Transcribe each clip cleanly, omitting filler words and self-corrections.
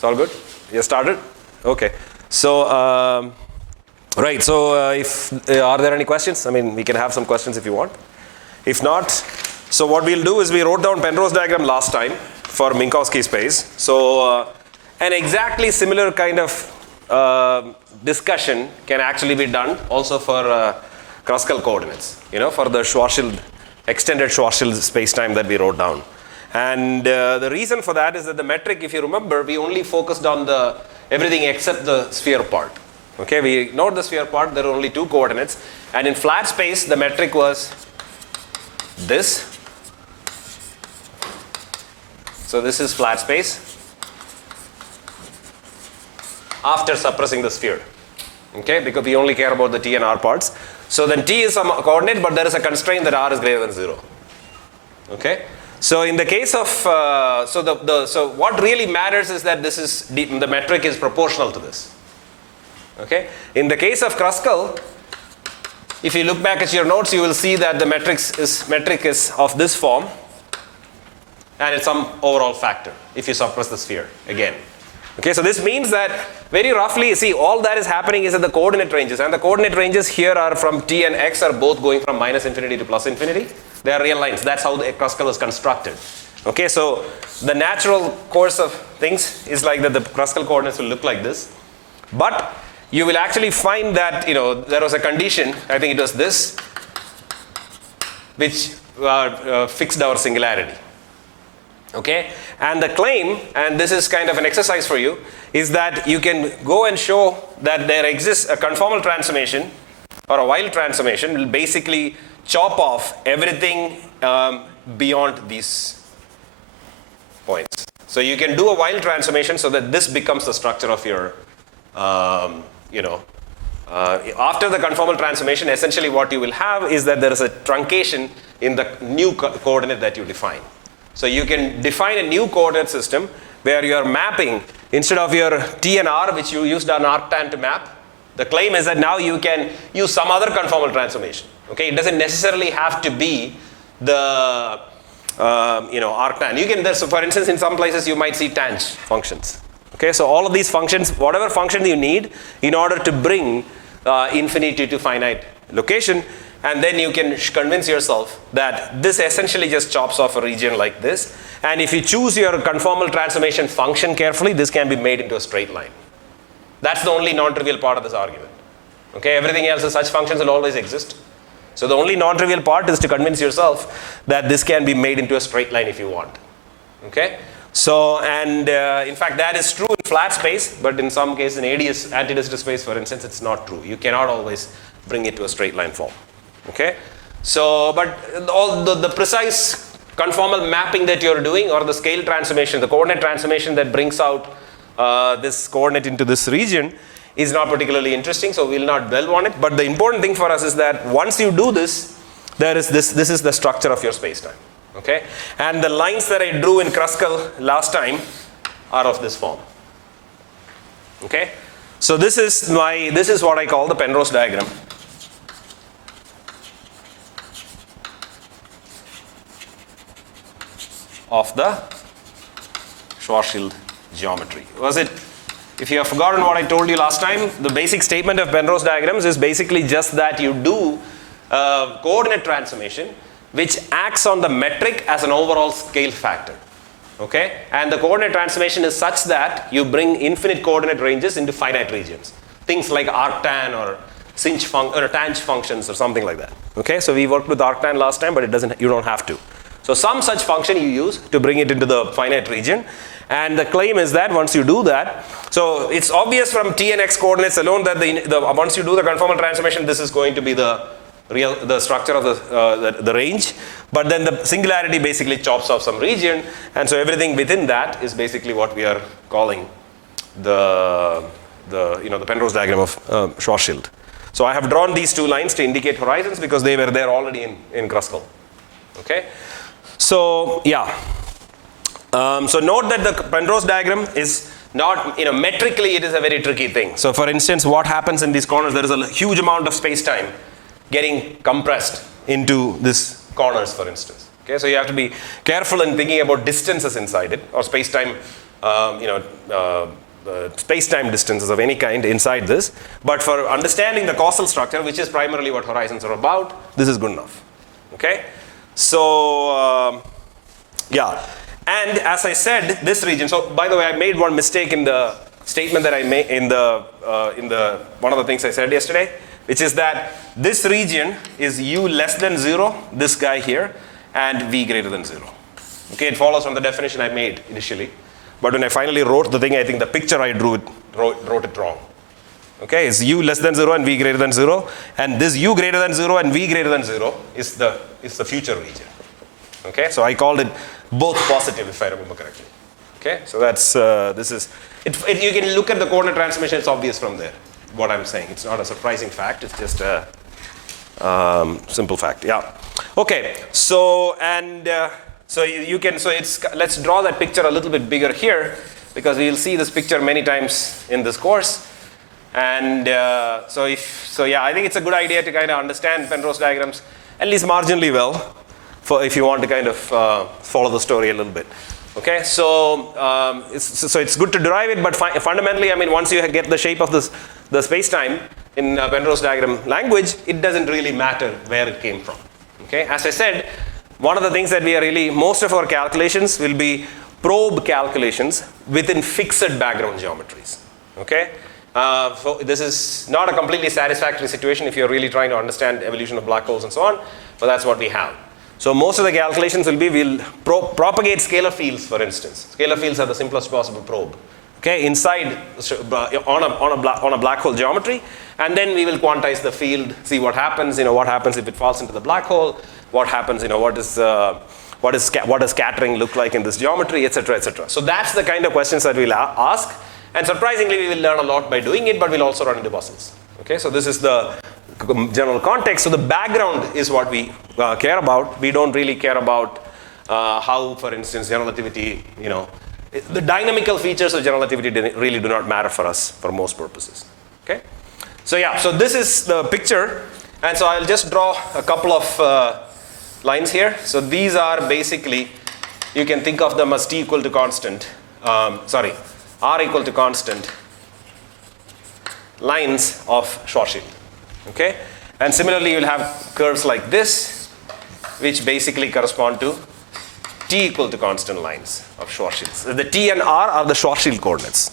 It's all good? You started? Okay. So, right. So, are there any questions? I mean, we can have some questions if you want. If not, so what we'll do is we wrote down Penrose diagram last time for Minkowski space. So, an exactly similar kind of discussion can actually be done also for Kruskal coordinates, for the Schwarzschild, extended Schwarzschild space-time that we wrote down. And the reason for that is that the metric, if you remember, we only focused on everything except the sphere part. Okay, we ignored the sphere part, there are only two coordinates. And in flat space, the metric was this. So this is flat space after suppressing the sphere. Okay, because we only care about the t and r parts. So then t is some coordinate, but there is a constraint that r is greater than 0. Okay. So in the case of, so what really matters is that the metric is proportional to this. Okay. In the case of Kruskal, if you look back at your notes, you will see that the metric is of this form, and it's some overall factor if you suppress the sphere again. Okay, so this means that very roughly, see, all that is happening is at the coordinate ranges, and the coordinate ranges here are from t and x are both going from -infinity to +infinity. They are real lines. That's how the Kruskal is constructed. Okay, so the natural course of things is like that the Kruskal coordinates will look like this. But you will actually find that, there was a condition, I think it was this, which fixed our singularity. Okay, and the claim, and this is kind of an exercise for you, is that you can go and show that there exists a conformal transformation or a Weil transformation will basically chop off everything beyond these points. So you can do a Weil transformation so that this becomes the structure of your, after the conformal transformation, essentially what you will have is that there is a truncation in the new coordinate that you define. So you can define a new coordinate system where you are mapping, instead of your t and r, which you used an arctan to map, the claim is that now you can use some other conformal transformation. Okay, it doesn't necessarily have to be the arctan. You can, so for instance, in some places you might see tanh functions. Okay, so all of these functions, whatever function you need in order to bring infinity to finite location, and then you can convince yourself that this essentially just chops off a region like this. And if you choose your conformal transformation function carefully, this can be made into a straight line. That's the only non-trivial part of this argument. Okay, everything else is such functions will always exist. So the only non-trivial part is to convince yourself that this can be made into a straight line if you want. Okay, so and in fact that is true in flat space, but in some cases in ADS, antidistant space for instance, it's not true. You cannot always bring it to a straight line form. Okay, so but all the precise conformal mapping that you're doing, or the scale transformation, the coordinate transformation that brings out this coordinate into this region is not particularly interesting, so we'll not dwell on it. But the important thing for us is that once you do this, there is this is the structure of your space-time. Okay, and the lines that I drew in Kruskal last time are of this form. Okay, so this is what I call the Penrose diagram of the Schwarzschild geometry. If you have forgotten what I told you last time, the basic statement of Penrose diagrams is basically just that you do a coordinate transformation which acts on the metric as an overall scale factor. Okay, and the coordinate transformation is such that you bring infinite coordinate ranges into finite regions. Things like arctan or tanh functions or something like that. Okay, so we worked with arctan last time, but you don't have to. So some such function you use to bring it into the finite region, and the claim is that once you do that, so it's obvious from t and x coordinates alone that once you do the conformal transformation, this is going to be the structure of the range, but then the singularity basically chops off some region, and so everything within that is basically what we are calling the Penrose diagram of Schwarzschild. So I have drawn these two lines to indicate horizons because they were there already in Kruskal. Okay. So yeah, so note that the Penrose diagram is not, metrically it is a very tricky thing. So for instance, what happens in these corners, there is a huge amount of space-time getting compressed into these corners, for instance. Okay, so you have to be careful in thinking about distances inside it, or space-time space-time distances of any kind inside this. But for understanding the causal structure, which is primarily what horizons are about, this is good enough. Okay? So, yeah. And as I said, this region, so by the way, I made one mistake in the statement that I made in the one of the things I said yesterday, which is that this region is u less than 0, this guy here, and v greater than 0. Okay, it follows from the definition I made initially. But when I finally wrote the thing, I think the picture I drew wrote it wrong. Okay, it's u less than 0 and v greater than 0, and this u greater than 0 and v greater than 0 is the future region. Okay, so I called it both positive, if I remember correctly. Okay, so that's this is it. You can look at the coordinate transformation; it's obvious from there what I'm saying. It's not a surprising fact; it's just a simple fact. Yeah. Okay, so and so you can let's draw that picture a little bit bigger here, because we will see this picture many times in this course. And so yeah, I think it's a good idea to kind of understand Penrose diagrams at least marginally well, for if you want to kind of follow the story a little bit. Okay, so it's good to derive it, but fundamentally, I mean, once you get the shape of the space-time in Penrose diagram language, it doesn't really matter where it came from. Okay, as I said, one of the things that we are really, most of our calculations will be probe calculations within fixed background geometries. Okay. So this is not a completely satisfactory situation if you're really trying to understand evolution of black holes and so on, but that's what we have. So most of the calculations will be, we'll propagate scalar fields, for instance. Scalar fields are the simplest possible probe. Okay, inside on a black hole geometry, and then we will quantize the field, see what happens. What happens if it falls into the black hole? What happens? What does scattering look like in this geometry, etc., etc. So that's the kind of questions that we'll ask. And surprisingly, we will learn a lot by doing it, but we'll also run into puzzles. Okay, so this is the general context. So the background is what we care about. We don't really care about how, for instance, general relativity, the dynamical features of general relativity really do not matter for us for most purposes. Okay, so yeah, so this is the picture, and so I'll just draw a couple of lines here. So these are basically, you can think of them as t equal to constant. R equal to constant lines of Schwarzschild. Okay, and similarly you'll have curves like this, which basically correspond to t equal to constant lines of Schwarzschild. So the t and r are the Schwarzschild coordinates.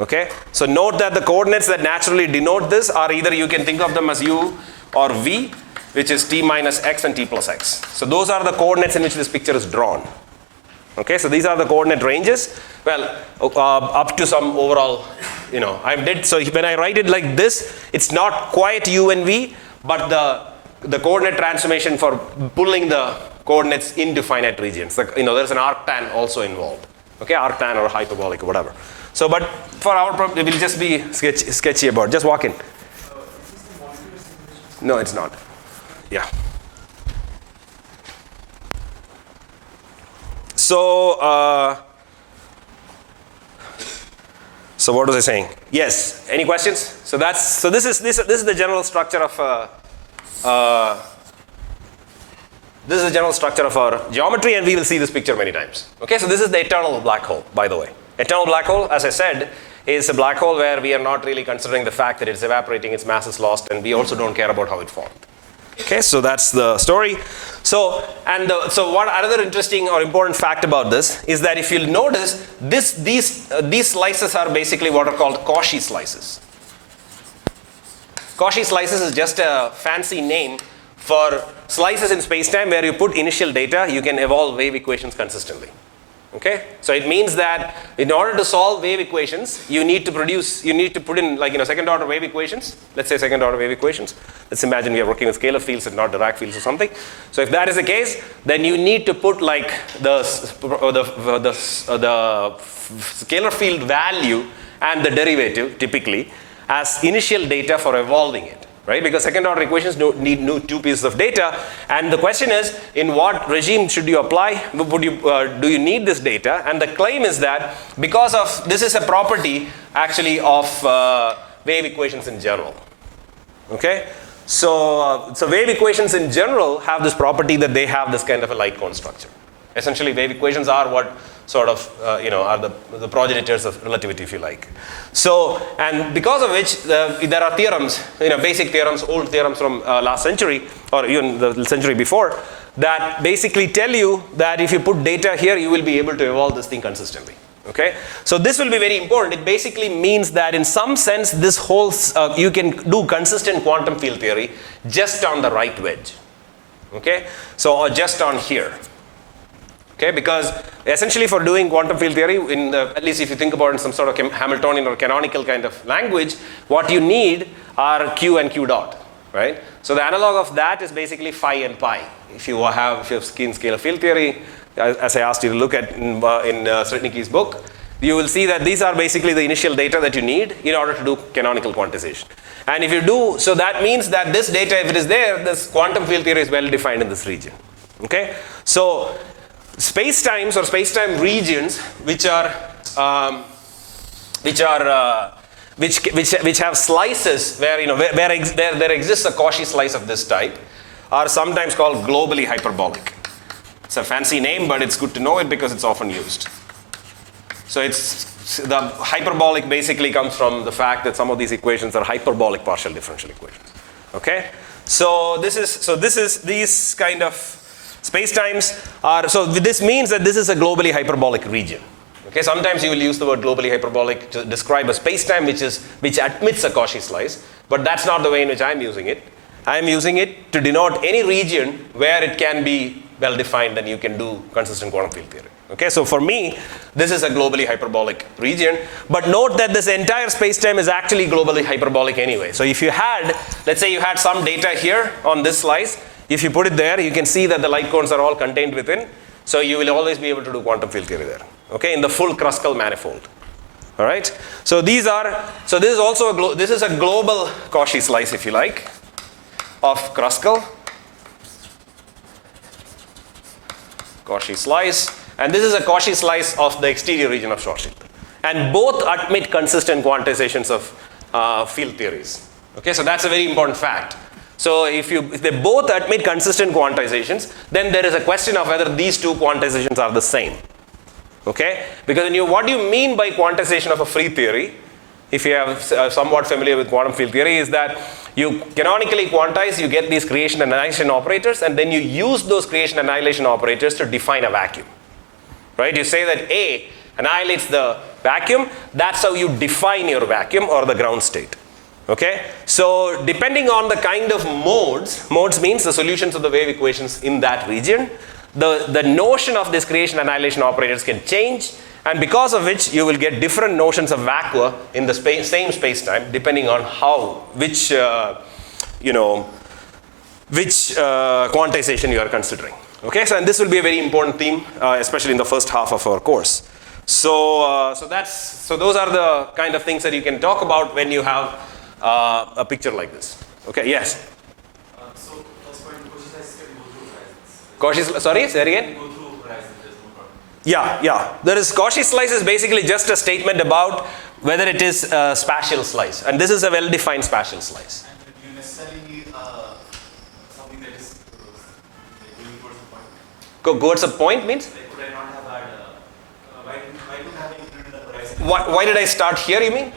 Okay, so note that the coordinates that naturally denote this are either, you can think of them as u or v, which is t minus x and t plus x. So those are the coordinates in which this picture is drawn. Okay, so these are the coordinate ranges. Well, up to some overall, so when I write it like this, it's not quite u and v, but the coordinate transformation for pulling the coordinates into finite regions. There's an arctan also involved. Okay, arctan or hyperbolic or whatever. So, but for our problem, it will just be sketchy about. Just walk in. Is this the molecular simulation? No, it's not. Yeah. So, so what was I saying? Yes. Any questions? So this is the general structure of this is the general structure of our geometry, and we will see this picture many times. Okay. So this is the eternal black hole, by the way. Eternal black hole, as I said, is a black hole where we are not really considering the fact that it's evaporating, its mass is lost, and we also don't care about how it formed. Okay, so that's the story. So what another interesting or important fact about this is that if you'll notice, these slices are basically what are called Cauchy slices. Cauchy slices is just a fancy name for slices in spacetime where you put initial data, you can evolve wave equations consistently. Okay, so it means that in order to solve wave equations, you need to put in second order wave equations. Let's say second order wave equations. Let's imagine we are working with scalar fields and not Dirac fields or something. So if that is the case, then you need to put like the scalar field value and the derivative typically as initial data for evolving it. Right? Because second order equations need two pieces of data, and the question is, in what regime should you apply? Do you need this data? And the claim is that because of this is a property actually of wave equations in general. Okay, so wave equations in general have this property that they have this kind of a light cone structure. Essentially, wave equations are what sort of, are the progenitors of relativity, if you like. So, and because of which there are theorems, basic theorems, old theorems from last century, or even the century before, that basically tell you that if you put data here, you will be able to evolve this thing consistently. Okay, so this will be very important. It basically means that in some sense, this whole, you can do consistent quantum field theory just on the right wedge. Okay, so or just on here. Okay, because essentially for doing quantum field theory, at least if you think about it in some sort of Hamiltonian or canonical kind of language, what you need are Q and Q dot, right? So the analog of that is basically phi and pi. If you have keen scalar field theory, as I asked you to look at in Sretnicki's book, you will see that these are basically the initial data that you need in order to do canonical quantization. And if you do, so that means that this data, if it is there, this quantum field theory is well defined in this region. Okay, so space-times or space-time regions which have slices where there exists a Cauchy slice of this type are sometimes called globally hyperbolic. It's a fancy name, but it's good to know it because it's often used. So the hyperbolic basically comes from the fact that some of these equations are hyperbolic partial differential equations. Okay, so these kind of space-times are, so this means that this is a globally hyperbolic region. Okay, sometimes you will use the word globally hyperbolic to describe a space-time which admits a Cauchy slice, but that's not the way in which I'm using it. I'm using it to denote any region where it can be well defined and you can do consistent quantum field theory. Okay, so for me, this is a globally hyperbolic region, but note that this entire space-time is actually globally hyperbolic anyway. So if you had, let's say you had some data here on this slice, if you put it there, you can see that the light cones are all contained within, so you will always be able to do quantum field theory there, okay, in the full Kruskal manifold. All right, so this is also this is a global Cauchy slice, if you like, of Kruskal. Cauchy slice, and this is a Cauchy slice of the exterior region of Schwarzschild. And both admit consistent quantizations of field theories. Okay, so that's a very important fact. So if they both admit consistent quantizations, then there is a question of whether these two quantizations are the same. Okay, because what do you mean by quantization of a free theory? If you have somewhat familiar with quantum field theory, is that you canonically quantize, you get these creation and annihilation operators, and then you use those creation and annihilation operators to define a vacuum. Right? You say that A annihilates the vacuum, that's how you define your vacuum or the ground state. Okay? So depending on the kind of modes means the solutions of the wave equations in that region, the notion of this creation annihilation operators can change, and because of which you will get different notions of vacua in the same space-time depending on which quantization you are considering. Okay, so and this will be a very important theme, especially in the first half of our course. So those are the kind of things that you can talk about when you have a picture like this. Okay, yes. So that's why Cauchy slices can go through horizons. Cauchy, sorry, say it again. Go through horizons, there's no problem. Yeah. There is Cauchy slice is basically just a statement about whether it is a spatial slice, and this is a well-defined spatial slice. And you necessarily need something that is going towards a point. Towards a point means? Like, could I not have had, why don't have included the horizon? Why did I start here, you mean?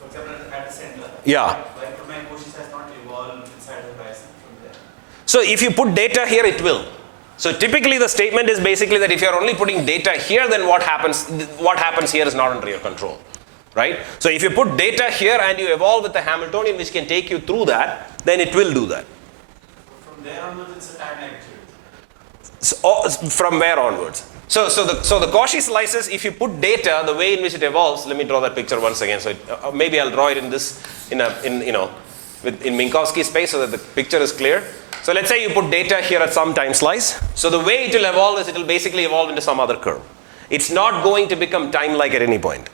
For example, at the center. Yeah. Why could my Cauchy slice not evolve inside the horizon from there? So if you put data here, it will. So typically the statement is basically that if you're only putting data here, then what happens here is not under your control, right? So if you put data here and you evolve with the Hamiltonian which can take you through that, then it will do that. From there onwards, it's a time actually. So, from where onwards? So the Cauchy slices, if you put data, the way in which it evolves, let me draw that picture once again. So maybe I'll draw it in Minkowski space so that the picture is clear. So let's say you put data here at some time slice. So the way it will evolve is it will basically evolve into some other curve. It's not going to become time-like at any point.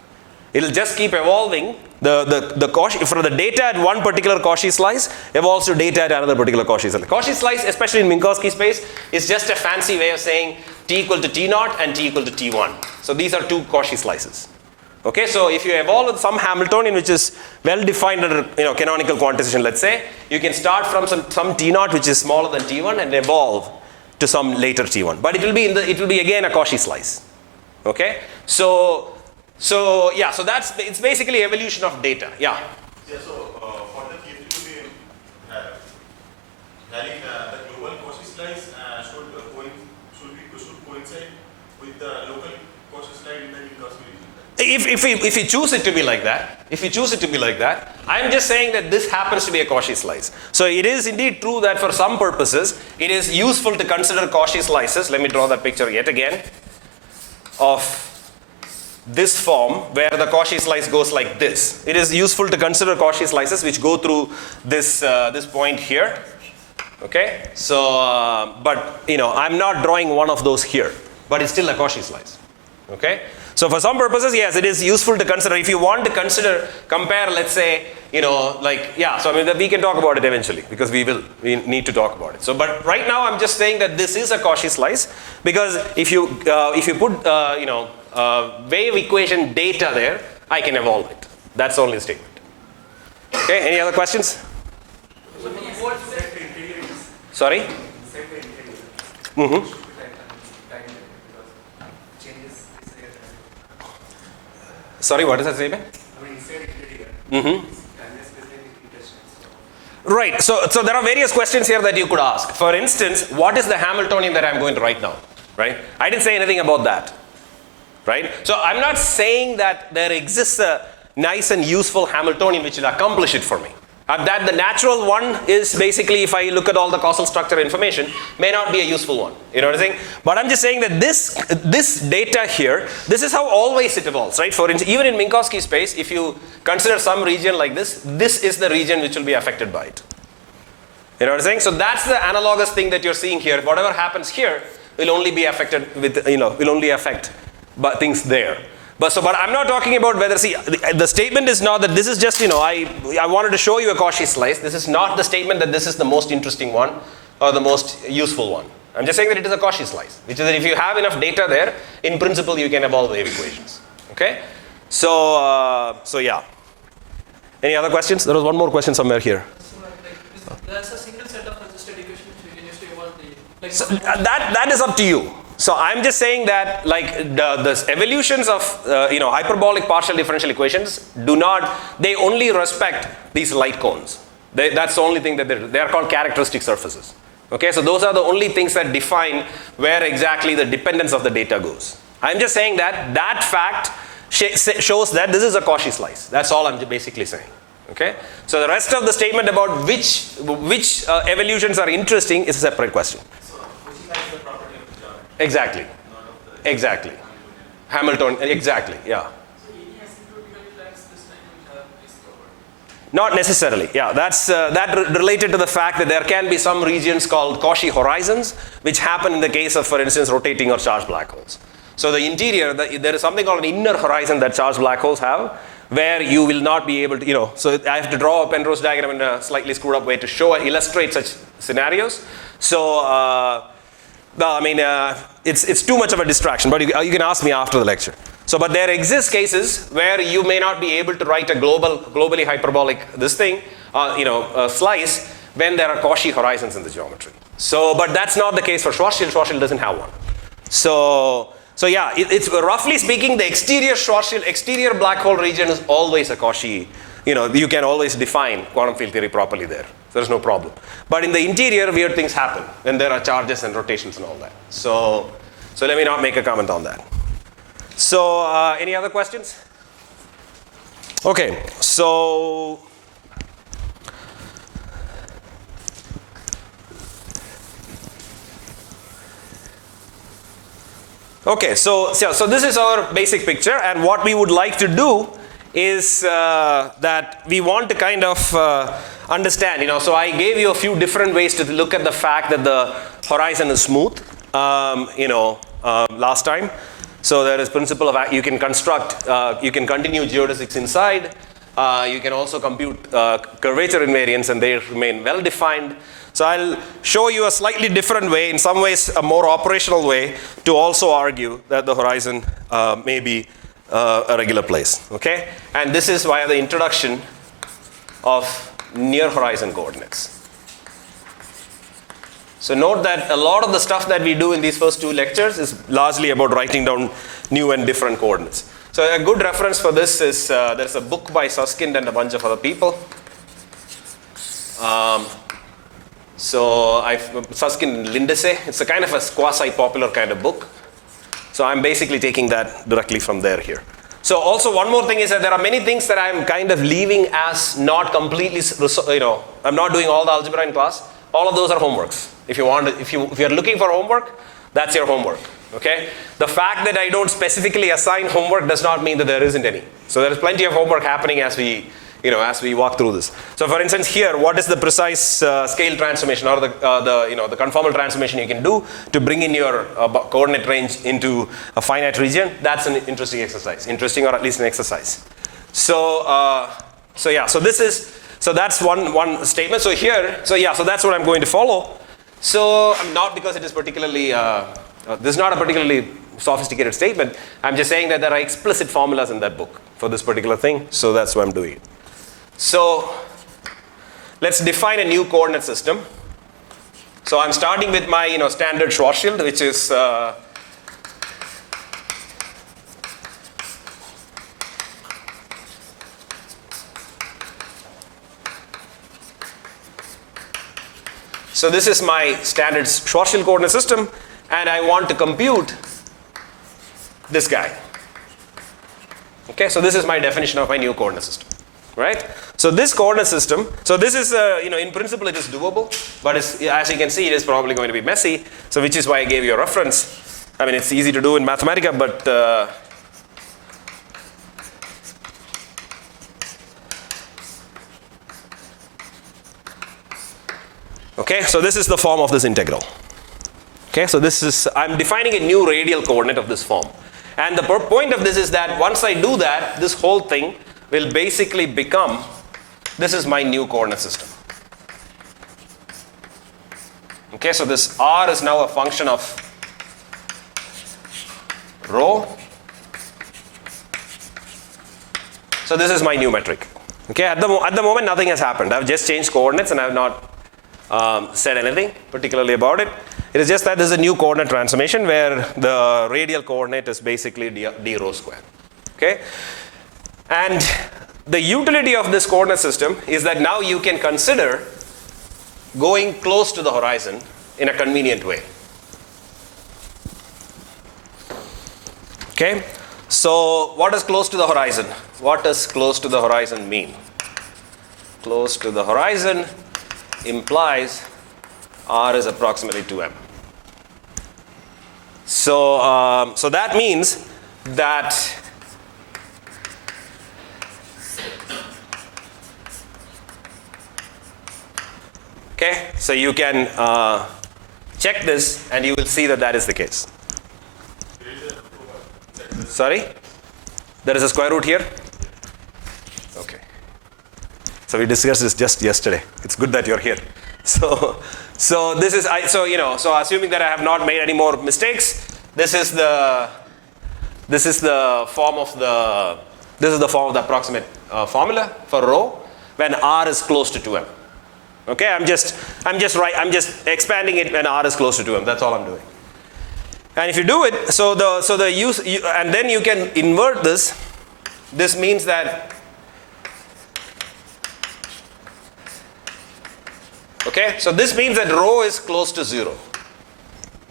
It will just keep evolving. The Cauchy, for the data at one particular Cauchy slice evolves to data at another particular Cauchy slice. Cauchy slice, especially in Minkowski space, is just a fancy way of saying t equal to t0 and t equal to t1. So these are two Cauchy slices. Okay, so if you evolve with some Hamiltonian which is well defined under canonical quantization, let's say, you can start from some t0 which is smaller than t1 and evolve to some later T1. But it will be again a Cauchy slice. Okay? So it's basically evolution of data. Yeah. Yeah, so for the case to be having the global Cauchy slice should coincide with the local Cauchy slice in the Minkowski region. If you choose it to be like that, I'm just saying that this happens to be a Cauchy slice. So it is indeed true that for some purposes, it is useful to consider Cauchy slices. Let me draw that picture yet again of this form where the Cauchy slice goes like this. It is useful to consider Cauchy slices which go through this point here. Okay, so but I'm not drawing one of those here, but it's still a Cauchy slice. Okay, so for some purposes, yes, it is useful to consider. If you want to compare, let's say, so I mean we can talk about it eventually because we need to talk about it. So, but right now I'm just saying that this is a Cauchy slice because if you put wave equation data there, I can evolve it. That's the only statement. Okay, any other questions? Sorry? Mm-hmm. Sorry, what is that statement? Mm-hmm. Right, so there are various questions here that you could ask. For instance, what is the Hamiltonian that I'm going to write now? Right? I didn't say anything about that. Right? So I'm not saying that there exists a nice and useful Hamiltonian which will accomplish it for me. That the natural one is basically, if I look at all the causal structure information, may not be a useful one. You know what I'm saying? But I'm just saying that this data here, this is how always it evolves, right? For instance, even in Minkowski space, if you consider some region like this is the region which will be affected by it. You know what I'm saying? So that's the analogous thing that you're seeing here. Whatever happens here will only be affected with, will only affect things there. But I'm not talking about whether, the statement is not that this is just, I wanted to show you a Cauchy slice. This is not the statement that this is the most interesting one or the most useful one. I'm just saying that it is a Cauchy slice, which is that if you have enough data there, in principle you can evolve wave equations. Okay? So yeah. Any other questions? There was one more question somewhere here. So there's a single set of adjusted equations we can use to evolve the... That is up to you. So I'm just saying that the evolutions of hyperbolic partial differential equations they only respect these light cones. That's the only thing that they are called characteristic surfaces. Okay, so those are the only things that define where exactly the dependence of the data goes. I'm just saying that fact shows that this is a Cauchy slice. That's all I'm basically saying. Okay, so the rest of the statement about which evolutions are interesting is a separate question. Exactly. Exactly. Hamilton. Exactly. Yeah. So any asymptotically flags this time will have is covered? Not necessarily. Yeah. That's related to the fact that there can be some regions called Cauchy horizons, which happen in the case of, for instance, rotating or charged black holes. So the interior, there is something called an inner horizon that charged black holes have, where you will not be able to, so I have to draw a Penrose diagram in a slightly screwed up way to illustrate such scenarios. So. It's too much of a distraction, but you can ask me after the lecture. So, but there exist cases where you may not be able to write a globally hyperbolic slice when there are Cauchy horizons in the geometry. So, but that's not the case for Schwarzschild. Schwarzschild doesn't have one. So yeah, it's roughly speaking, the exterior Schwarzschild, exterior black hole region is always a Cauchy. You can always define quantum field theory properly there. There's no problem. But in the interior, weird things happen when there are charges and rotations and all that. So let me not make a comment on that. So any other questions? Okay, so this is our basic picture, and what we would like to do is that we want to kind of understand, so I gave you a few different ways to look at the fact that the horizon is smooth, last time. So there is principle of, you can construct, you can continue geodesics inside, you can also compute curvature invariants and they remain well defined. So I'll show you a slightly different way, in some ways a more operational way, to also argue that the horizon may be a regular place, okay? And this is via the introduction of near horizon coordinates. So note that a lot of the stuff that we do in these first 2 lectures is largely about writing down new and different coordinates. So a good reference for this is there's a book by Susskind and a bunch of other people. Susskind and Lindesay, it's a kind of a quasi-popular kind of book. So I'm basically taking that directly from there here. So also one more thing is that there are many things that I'm kind of leaving as not completely, I'm not doing all the algebra in class. All of those are homeworks. If you're looking for homework, that's your homework. Okay? The fact that I don't specifically assign homework does not mean that there isn't any. So there is plenty of homework happening as we walk through this. So for instance here, what is the precise scale transformation or the conformal transformation you can do to bring in your coordinate range into a finite region? That's an interesting exercise. Interesting, or at least an exercise. So that's one statement. So that's what I'm going to follow. So not because it is particularly, this is not a particularly sophisticated statement. I'm just saying that there are explicit formulas in that book for this particular thing. So that's why I'm doing it. So let's define a new coordinate system. So I'm starting with my standard Schwarzschild, which is so this is my standard Schwarzschild coordinate system, and I want to compute this guy. Okay, so this is my definition of my new coordinate system, right? So this coordinate system, so this is, in principle it is doable, but as you can see, it is probably going to be messy, so which is why I gave you a reference. I mean, it's easy to do in Mathematica, but okay, so this is the form of this integral. Okay, so I'm defining a new radial coordinate of this form. And the point of this is that once I do that, this whole thing will basically become, this is my new coordinate system. Okay, so this R is now a function of rho. So this is my new metric. Okay, at the moment nothing has happened. I've just changed coordinates and I have not said anything particularly about it. It is just that this is a new coordinate transformation where the radial coordinate is basically d rho square. Okay? And the utility of this coordinate system is that now you can consider going close to the horizon in a convenient way. Okay? So what is close to the horizon? What does close to the horizon mean? Close to the horizon implies R is approximately 2m. So, so that means that okay, so you can check this and you will see that that is the case. Sorry? There is a square root here? Okay. So we discussed this just yesterday. It's good that you're here. So this is so assuming that I have not made any more mistakes, this is the form of the approximate formula for rho when R is close to 2m. Okay, I'm just expanding it when R is close to 2m. That's all I'm doing. And if you do it, and then you can invert this. This means that okay, so this means that rho is close to 0.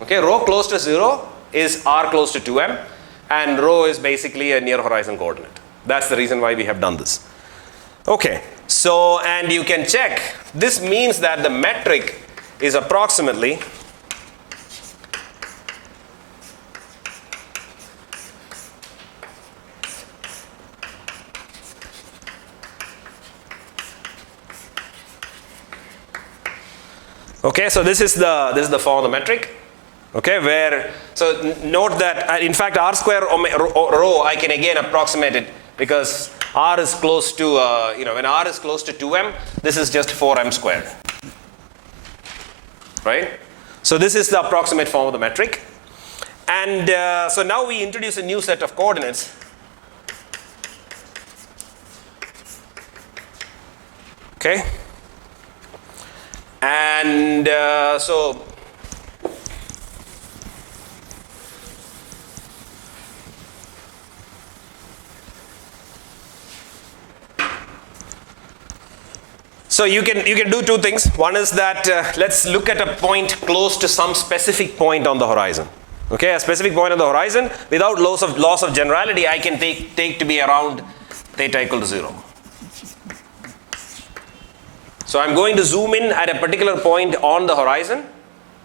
Okay, rho close to 0 is R close to 2m, and rho is basically a near horizon coordinate. That's the reason why we have done this. Okay, so and you can check, this means that the metric is approximately okay, so this is the form of the metric. Okay, where so note that in fact R square rho I can again approximate it because R is close to when R is close to 2m, this is just 4m squared. Right? So this is the approximate form of the metric. And so now we introduce a new set of coordinates. Okay? And so So you can do two things. One is that let's look at a point close to some specific point on the horizon. Okay, a specific point on the horizon without loss of generality, I can take to be around theta equal to 0. So I'm going to zoom in at a particular point on the horizon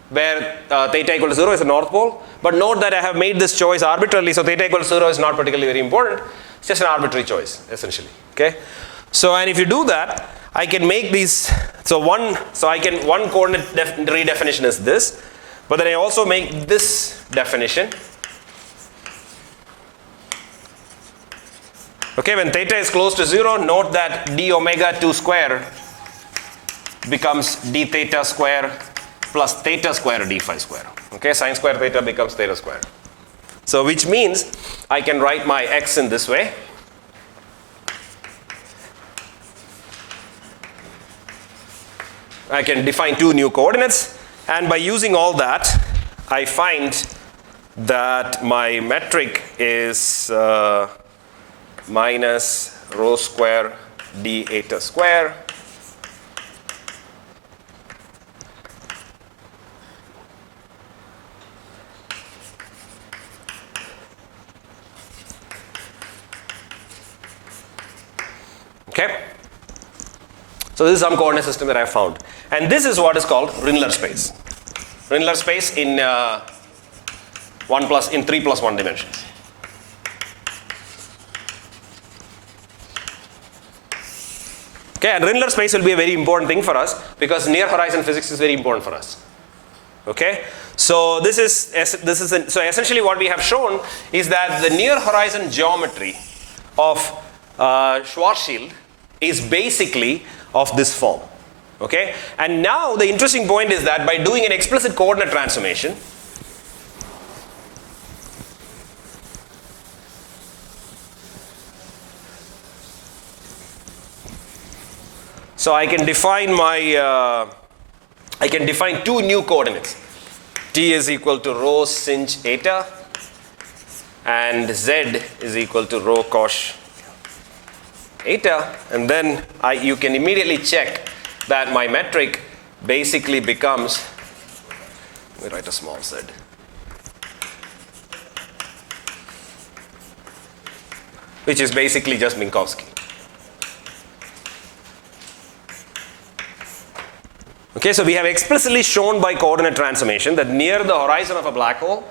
where theta equal to 0 is the north pole. But note that I have made this choice arbitrarily, so theta equal to 0 is not particularly very important. It's just an arbitrary choice, essentially. Okay. So and if you do that, I can make these. One coordinate redefinition is this, but then I also make this definition. Okay, when theta is close to 0, note that d omega 2 square becomes d theta square plus theta square d phi square. Okay, sine square theta becomes theta square. So which means I can write my x in this way. I can define two new coordinates, and by using all that, I find that my metric is minus rho square d eta square okay. So this is some coordinate system that I found, and this is what is called Rindler space. Rindler space in 3 plus 1 dimensions. Okay, and Rindler space will be a very important thing for us because near horizon physics is very important for us. Okay, so so essentially what we have shown is that the near horizon geometry of Schwarzschild is basically of this form. Okay, and now the interesting point is that by doing an explicit coordinate transformation, so I can define two new coordinates. T is equal to rho sinh eta and z is equal to rho cos eta, and then you can immediately check that my metric basically becomes, let me write a small z, which is basically just Minkowski. Okay, so we have explicitly shown by coordinate transformation that near the horizon of a black hole,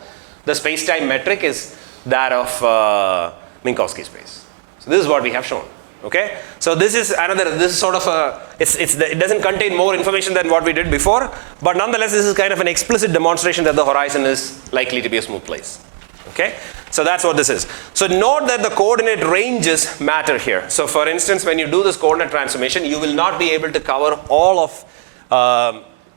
the space-time metric is that of Minkowski space. So this is what we have shown. Okay, so this is sort of it doesn't contain more information than what we did before, but nonetheless this is kind of an explicit demonstration that the horizon is likely to be a smooth place. Okay, so that's what this is. So note that the coordinate ranges matter here. So for instance, when you do this coordinate transformation, you will not be able to cover all of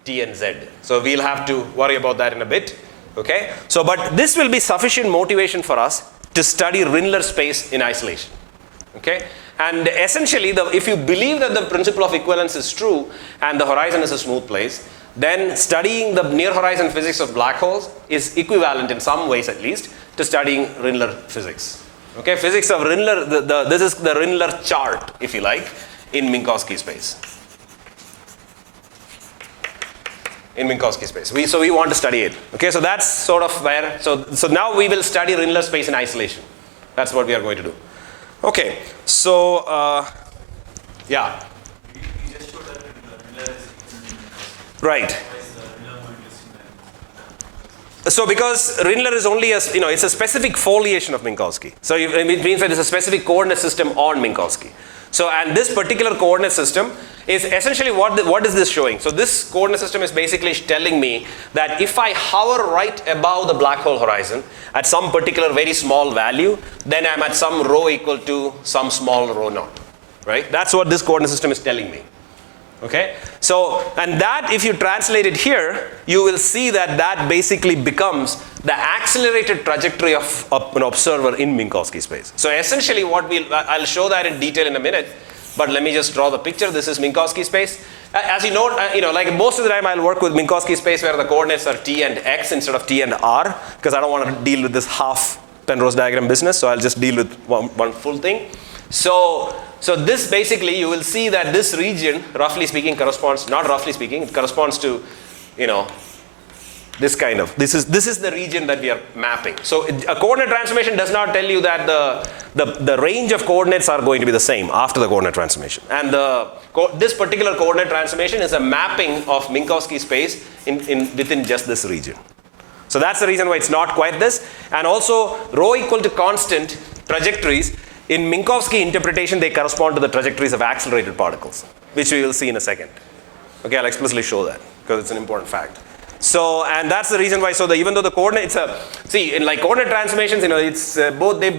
T and Z. So we'll have to worry about that in a bit. Okay, so but this will be sufficient motivation for us to study Rindler space in isolation. Okay, and essentially if you believe that the principle of equivalence is true and the horizon is a smooth place, then studying the near horizon physics of black holes is equivalent in some ways at least to studying Rindler physics. Okay, physics of Rindler, this is the Rindler chart, if you like, in Minkowski space. In Minkowski space. So we want to study it. Okay, so that's sort of where, so now we will study Rindler space in isolation. That's what we are going to do. Okay, so yeah. We just showed that Rindler is right. So because Rindler is only it's a specific foliation of Minkowski. So it means that it's a specific coordinate system on Minkowski. So and this particular coordinate system is essentially what is this showing? So this coordinate system is basically telling me that if I hover right above the black hole horizon at some particular very small value, then I'm at some rho equal to some small rho naught. Right? That's what this coordinate system is telling me. Okay, so and that if you translate it here, you will see that that basically becomes the accelerated trajectory of an observer in Minkowski space. So essentially what I'll show that in detail in a minute, but let me just draw the picture. This is Minkowski space. As you know, like most of the time I'll work with Minkowski space where the coordinates are t and x instead of t and r, because I don't want to deal with this half Penrose diagram business, so I'll just deal with one full thing. So this basically, you will see that this region, roughly speaking, corresponds, not roughly speaking, it corresponds to, you know, this kind of, this is the region that we are mapping. So a coordinate transformation does not tell you that the range of coordinates are going to be the same after the coordinate transformation. And this particular coordinate transformation is a mapping of Minkowski space within just this region. So that's the reason why it's not quite this. And also rho equal to constant trajectories, in Minkowski interpretation, they correspond to the trajectories of accelerated particles, which we will see in a second. Okay, I'll explicitly show that because it's an important fact. So, and that's the reason why, so even though the coordinates are, see, in like coordinate transformations, you know, it's both, they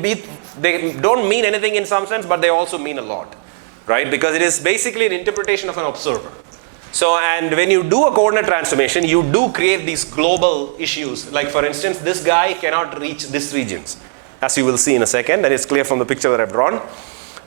don't mean anything in some sense, but they also mean a lot, right? Because it is basically an interpretation of an observer. So, and when you do a coordinate transformation, you do create these global issues. Like for instance, this guy cannot reach these regions, as you will see in a second, and it's clear from the picture that I've drawn.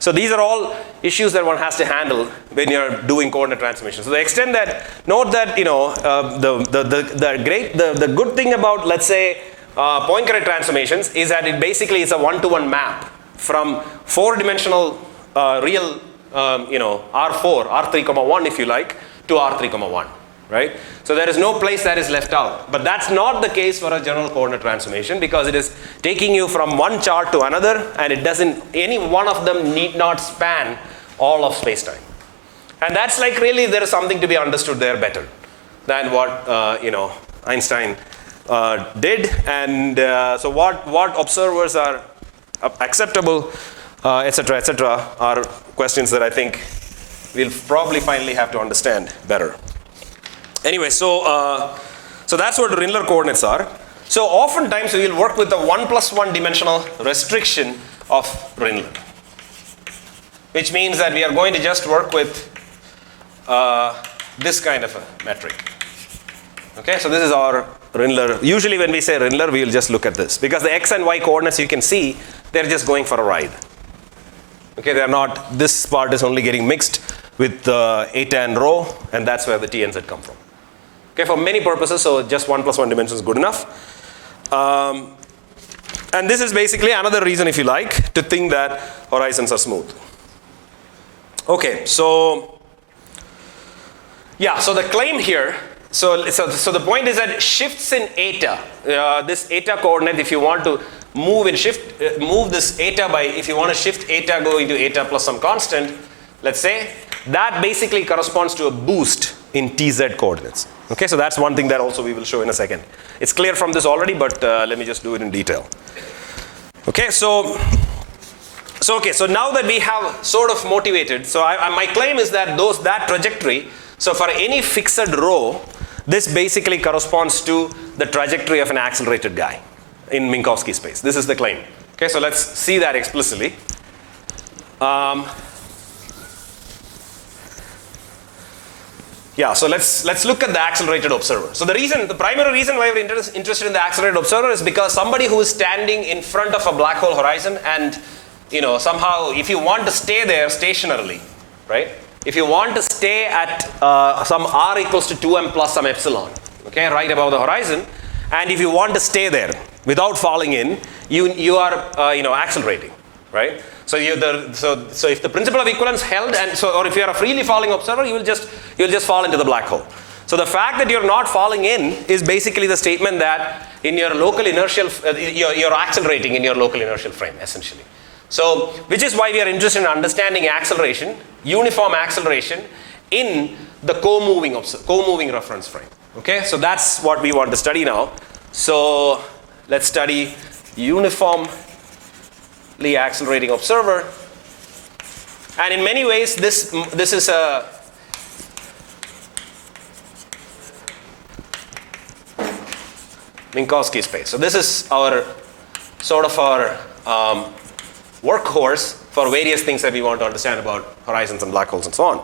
So these are all issues that one has to handle when you're doing coordinate transformation. So the extent that, note that, you know, the good thing about, let's say, Poincare transformations is that it basically is a one-to-one map from four-dimensional real, you know, R4, R3, 1 if you like, to R3, 1. Right? So there is no place that is left out. But that's not the case for a general coordinate transformation, because it is taking you from one chart to another, and it doesn't, any one of them need not span all of space-time. And that's like really there is something to be understood there better than what you know, Einstein did. And so what observers are acceptable, etc., are questions that I think we'll probably finally have to understand better. Anyway, so that's what Rindler coordinates are. So oftentimes we will work with the 1+1 dimensional restriction of Rindler, which means that we are going to just work with this kind of a metric. Okay, so this is our Rindler. Usually when we say Rindler, we will just look at this, because the x and y coordinates, you can see they're just going for a ride. Okay, they're not, this part is only getting mixed with eta and rho, and that's where the t and z come from. Okay, for many purposes, so just 1+1 dimension is good enough. And this is basically another reason, if you like, to think that horizons are smooth. Okay, so yeah, so the claim here, so the point is that shifts in eta, this eta coordinate, if you want to move this eta by, if you want to shift eta going to eta plus some constant, let's say, that basically corresponds to a boost in tz coordinates. Okay, so that's one thing that also we will show in a second. It's clear from this already, but let me just do it in detail. Okay, so now that we have sort of motivated, so my claim is that that trajectory, so for any fixed rho, this basically corresponds to the trajectory of an accelerated guy in Minkowski space. This is the claim. Okay, so let's see that explicitly. Yeah, so let's look at the accelerated observer. So the primary reason why we're interested in the accelerated observer is because somebody who is standing in front of a black hole horizon, and you know, somehow if you want to stay there stationarily, right? If you want to stay at some r equals to 2m plus some epsilon, okay, right above the horizon, and if you want to stay there without falling in, you are you know, accelerating, right? So so if the principle of equivalence held, and so, or if you are a freely falling observer, you'll just fall into the black hole. So the fact that you're not falling in is basically the statement that in your local inertial, you're accelerating in your local inertial frame, essentially. So, which is why we are interested in understanding acceleration, uniform acceleration in the co-moving reference frame. Okay, so that's what we want to study now. So let's study uniformly accelerating observer, and in many ways this is a Minkowski space. So this is our sort of our workhorse for various things that we want to understand about horizons and black holes and so on.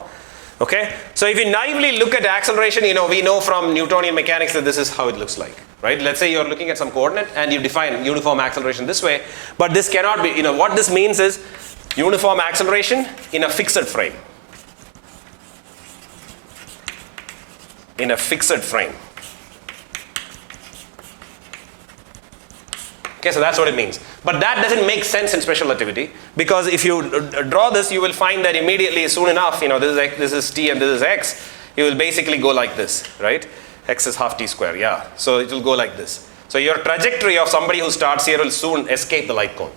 Okay, so if you naively look at acceleration, you know, we know from Newtonian mechanics that this is how it looks like, right? Let's say you're looking at some coordinate and you define uniform acceleration this way, but this cannot be, you know, what this means is uniform acceleration in a fixed frame. In a fixed frame. Okay, so that's what it means. But that doesn't make sense in special relativity, because if you draw this, you will find that immediately, soon enough, this is x, this is t, and this is x. You will basically go like this, right? X is half t square, yeah. So it will go like this. So your trajectory of somebody who starts here will soon escape the light cone.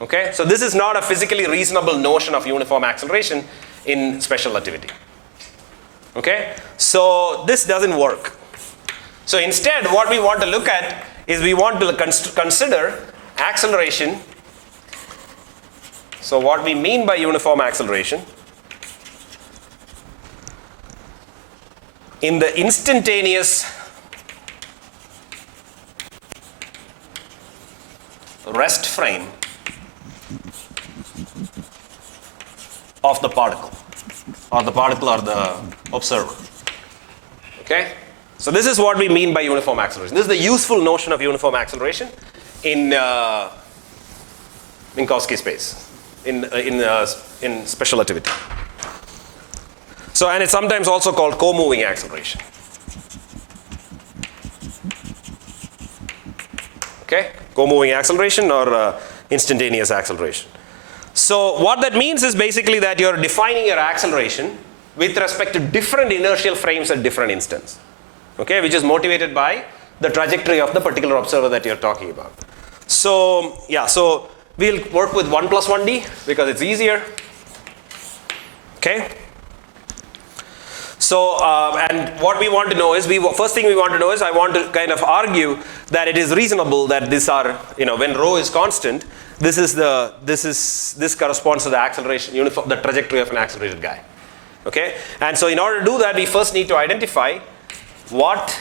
Okay? So this is not a physically reasonable notion of uniform acceleration in special relativity. Okay? So this doesn't work. So instead, what we want to look at is we want to consider acceleration. So what we mean by uniform acceleration in the instantaneous rest frame of the particle or the observer. Okay? So this is what we mean by uniform acceleration. This is the useful notion of uniform acceleration in Minkowski space, in special relativity. So, and it's sometimes also called co-moving acceleration. Okay? Co-moving acceleration or instantaneous acceleration. So what that means is basically that you're defining your acceleration with respect to different inertial frames at different instants. Okay, which is motivated by the trajectory of the particular observer that you're talking about. So, yeah, so we'll work with 1 plus 1D because it's easier. Okay. So, and what we want to know is, first thing we want to know is, I want to kind of argue that it is reasonable that these are, when rho is constant, this corresponds to the acceleration, the trajectory of an accelerated guy. Okay. And so in order to do that, we first need to identify what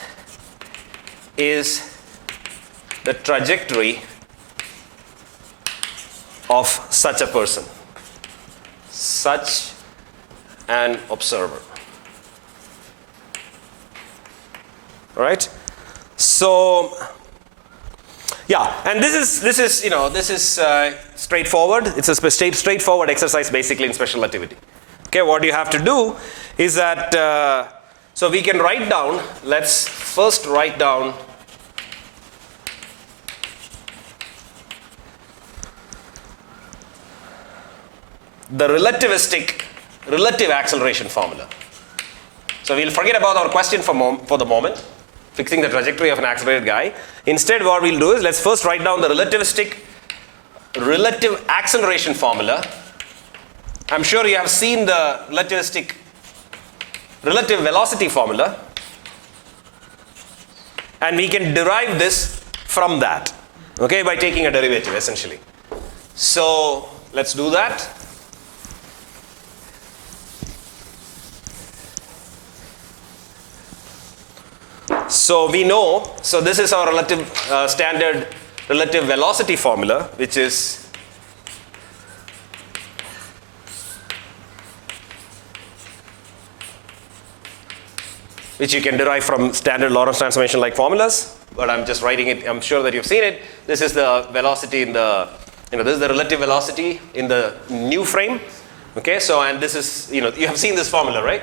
is the trajectory of such a person, such an observer. All right. So, yeah, and this is straightforward. It's a straightforward exercise basically in special relativity. Okay, what you have to do is that so we can write down. Let's first write down the relative acceleration formula. So we'll forget about our question for the moment, fixing the trajectory of an accelerated guy. Instead, what we'll do is let's first write down the relative acceleration formula. I'm sure you have seen the relative velocity formula, and we can derive this from that, okay, by taking a derivative essentially. So let's do that. So we know, so this is our standard relative velocity formula, which is which you can derive from standard Lorentz transformation like formulas, but I'm just writing it. I'm sure that you've seen it. This is the velocity in the, this is the relative velocity in the new frame. Okay, so, and this is, you have seen this formula, right?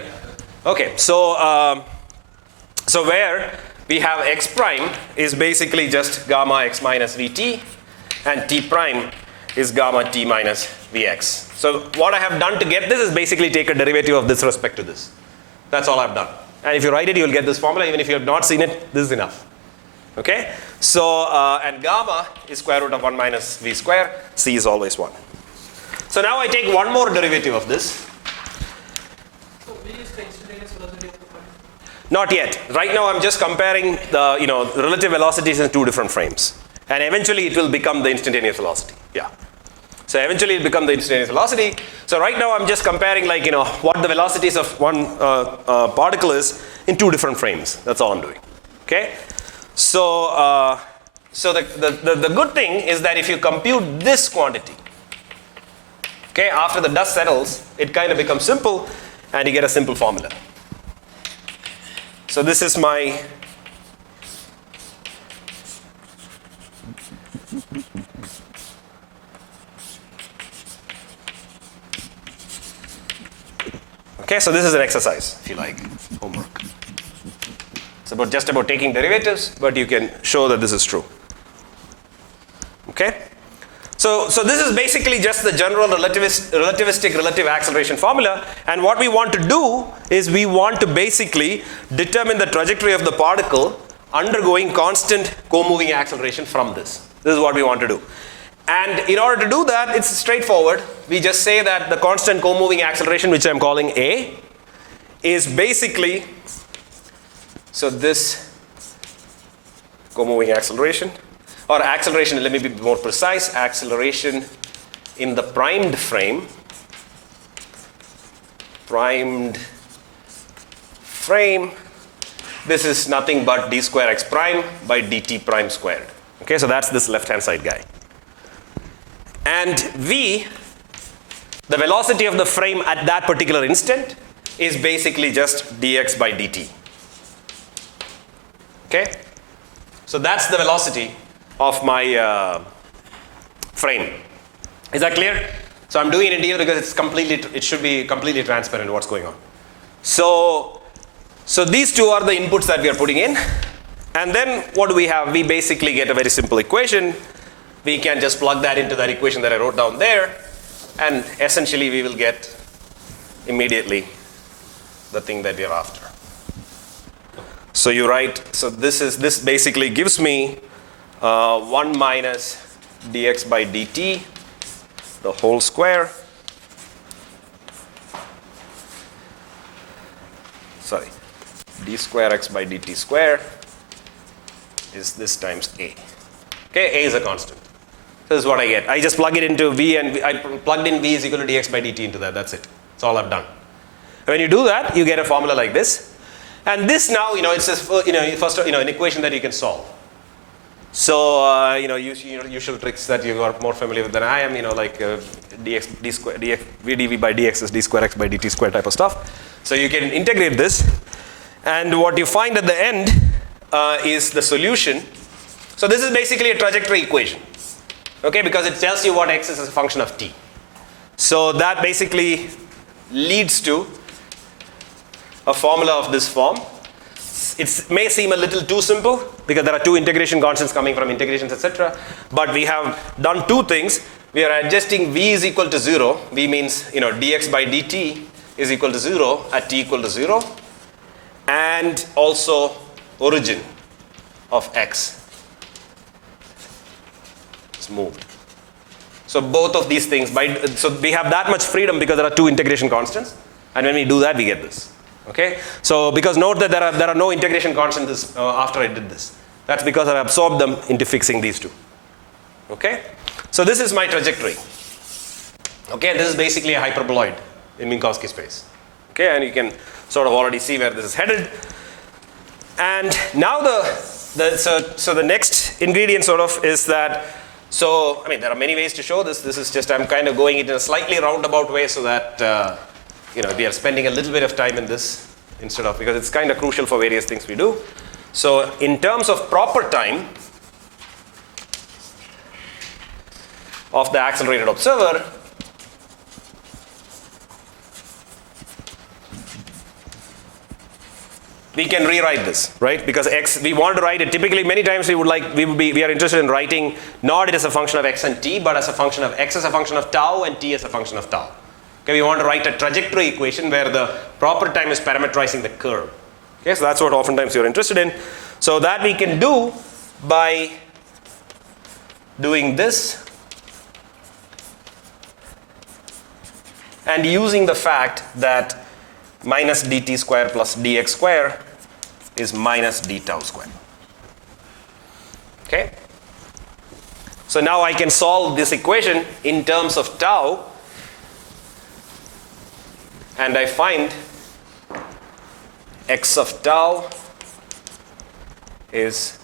Okay, so, so where we have x prime is basically just gamma x minus vt, and t prime is gamma t minus vx. So what I have done to get this is basically take a derivative of this respect to this. That's all I've done. And if you write it, you will get this formula. Even if you have not seen it, this is enough. Okay? So, and gamma is square root of 1 minus v square. C is always 1. So now I take one more derivative of this. So v is the instantaneous velocity of the point? Not yet. Right now I'm just comparing the relative velocities in two different frames. And eventually it will become the instantaneous velocity. Yeah. So eventually it will become the instantaneous velocity. So right now I'm just comparing what the velocities of one particle is in two different frames. That's all I'm doing. Okay? So, so the good thing is that if you compute this quantity, okay, after the dust settles, it kind of becomes simple and you get a simple formula. So this is my okay, so this is an exercise, if you like, homework. It's just about taking derivatives, but you can show that this is true. Okay? So this is basically just the general relativistic relative acceleration formula, and what we want to do is we want to basically determine the trajectory of the particle undergoing constant co-moving acceleration from this. This is what we want to do. And in order to do that, it's straightforward. We just say that the constant co-moving acceleration, which I'm calling A, is basically, so this co-moving acceleration, or acceleration, let me be more precise, acceleration in the primed frame, this is nothing but d square x prime by dt prime squared. Okay, so that's this left-hand side guy. And v, the velocity of the frame at that particular instant, is basically just dx by dt. Okay? So that's the velocity of my frame. Is that clear? So I'm doing it here because it should be completely transparent what's going on. So these two are the inputs that we are putting in. And then what do we have? We basically get a very simple equation. We can just plug that into that equation that I wrote down there. And essentially we will get immediately the thing that we are after. So you write, so this basically gives me 1 minus dx by dt, the whole square. Sorry, d square x by dt square is this times a. Okay, a is a constant. This is what I get. I just plug it into v, and I plugged in v is equal to dx by dt into that. That's it. That's all I've done. When you do that, you get a formula like this. And this now, it's just, first, an equation that you can solve. So, usual tricks that you are more familiar with than I am, like dx, d square, dx, v dv by dx is d square x by dt square type of stuff. So you can integrate this, and what you find at the end is the solution. So this is basically a trajectory equation, okay, because it tells you what x is as a function of t. So that basically leads to a formula of this form. It may seem a little too simple because there are two integration constants coming from integrations, etc. But we have done two things. We are adjusting v is equal to 0. V means dx by dt is equal to 0 at t equal to 0, and also origin of x is moved. So both of these things, so we have that much freedom because there are two integration constants, and when we do that, we get this. Okay, so because note that there are no integration constants after I did this. That's because I absorbed them into fixing these two. Okay, so this is my trajectory. Okay, this is basically a hyperboloid in Minkowski space. Okay, and you can sort of already see where this is headed. And now so the next ingredient sort of is that. So I mean, there are many ways to show this. This is just I'm kind of going it in a slightly roundabout way so that. We are spending a little bit of time in this instead of, because it's kind of crucial for various things we do. So in terms of proper time of the accelerated observer, we can rewrite this, right? Because x, we want to write it. Typically, many times we are interested in writing not it as a function of x and t, but as a function of x as a function of tau and t as a function of tau. Okay, we want to write a trajectory equation where the proper time is parametrizing the curve. Okay, so that's what oftentimes you're interested in. So that we can do by doing this and using the fact that minus dt square plus dx square is minus d tau square. Okay, so now I can solve this equation in terms of tau. And I find x of tau is